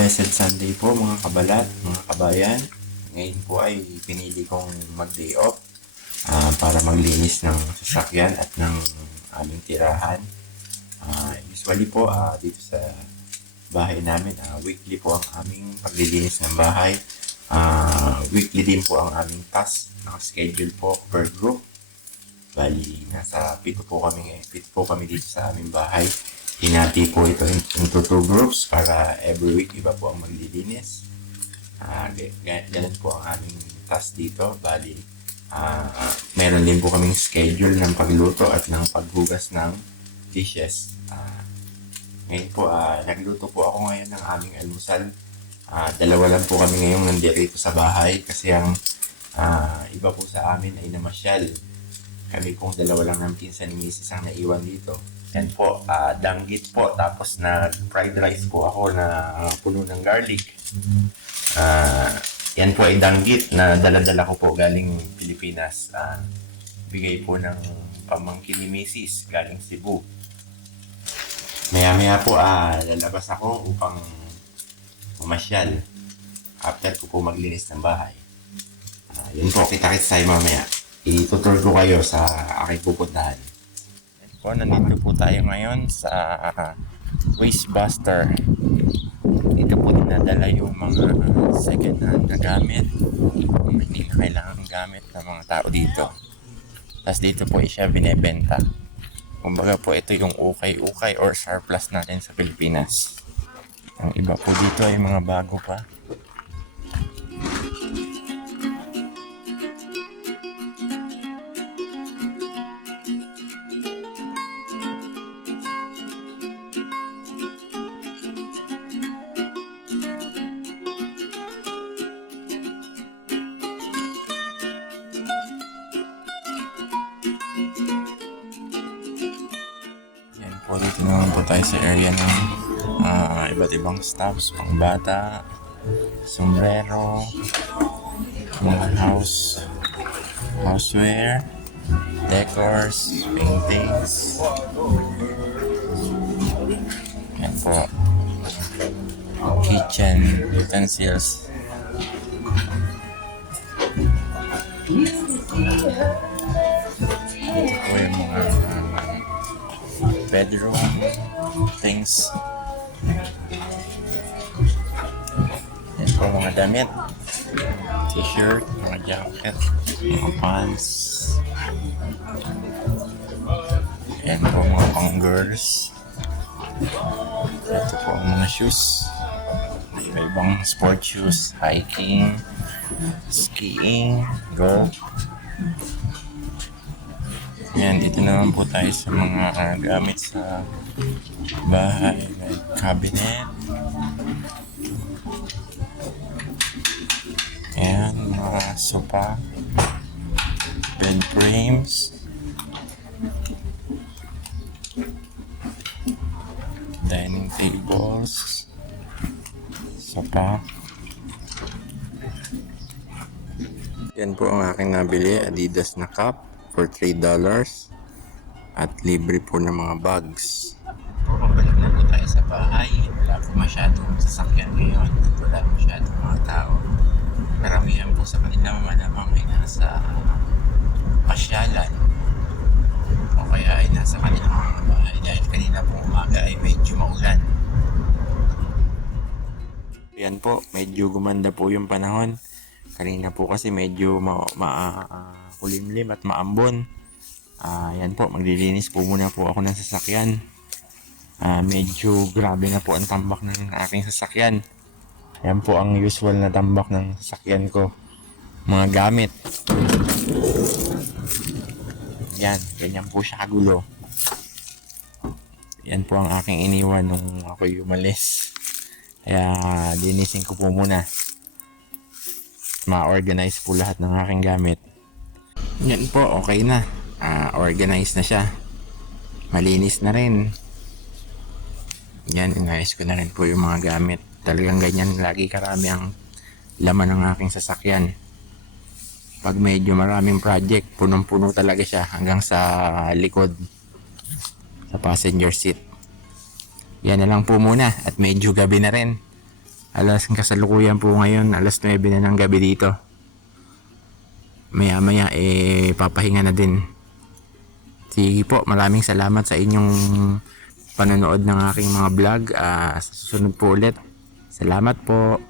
Blessed Sunday po mga kabalat, mga kabayan. Ngayon po ay pinili kong mag-day off para maglinis ng sasakyan at ng aming tirahan. Usually po dito sa bahay namin, weekly po ang aming paglilinis ng bahay. Weekly din po ang aming task, naka-schedule po per group. Bali, nasa 7 po kami dito sa aming bahay. Hinati po ito into 2 groups para every week iba po ang maglilinis. Ganun po ang aming task dito. Bali, meron din po kaming schedule ng pagluto at ng paghugas ng dishes. Ngayon po, nagluto po ako ngayon ng aming almusal. Dalawa lang po kami ngayong nandito sa bahay kasi ang iba po sa amin ay namasyal. Kami pong dalawa lang ng pinsan ni Mrs. ang naiwan dito. Yan po, danggit po. Tapos na fried rice po ako na puno ng garlic. Yan po ay danggit na dala-dala ko po galing Pilipinas. Bigay po ng pamangkin ni Mrs. galing Cebu. Maya-maya po, lalabas ako upang mamasyal after ko po maglinis ng bahay. Yun po, kita-kits tayo mamaya. Itutur ko kayo sa aking pupuntahan. Po, nandito po tayo ngayon sa Wastebuster. Dito po dinadala yung mga second hand na gamit, hindi na kailangan gamit ng mga tao dito. Tapos dito po siya binebenta. Kumbaga po ito yung ukay-ukay or surplus natin sa Pilipinas. Ang iba po dito ay mga bago pa. Dito naman po tayo sa area ng iba't ibang stuffs, pang bata, sombrero, mga houseware, decors, paintings. Yan po, kitchen utensils. Dito po yung mga bedroom things. Yan po mga damit, t-shirt, mga jacket, mga pants. Yan po mga pang girls. Ito po ang mga shoes, ibang sport shoes, hiking, skiing, golf. Yan, dito naman po tayo sa mga gamit sa bahay, like cabinet. Yan, mga sofa, bed frames, dining tables, sofa. Yan po ang aking nabili, Adidas na cup for $3 at libre po ng mga bags. Pabalik na po tayo sa bahay. Wala po masyadong sasakyan ngayon at wala masyadong mga tao. Karamihan po sa kanila malamang ay nasa pasyalan o kaya ay nasa kanilang mga bahay dahil kanina po umaga ay medyo maulan. Yan po, medyo gumanda po yung panahon. Kanina po kasi medyo kulimlim at maambon. Yan po, maglilinis po muna po ako ng sasakyan. Medyo grabe na po ang tambak ng aking sasakyan. Yan po ang usual na tambak ng sasakyan ko. Mga gamit. Yan, ganyan po siya kagulo. Yan po ang aking iniwan nung ako'y umalis. Kaya linisin ko po muna. Ma-organize po lahat ng aking gamit. Yan po, okay na. Organize na siya. Malinis na rin. Yan, inayos ko na rin po yung mga gamit. Talagang ganyan, lagi karami ang laman ng aking sasakyan. Pag medyo maraming project, punong-puno talaga siya hanggang sa likod, sa passenger seat. Yan na lang po muna at medyo gabi na rin. Kasalukuyan po ngayon, alas 9 na ng gabi dito. Maya maya papahinga na din. Sige po, maraming salamat sa inyong panonood ng aking mga vlog. Sa susunod po ulit. Salamat po.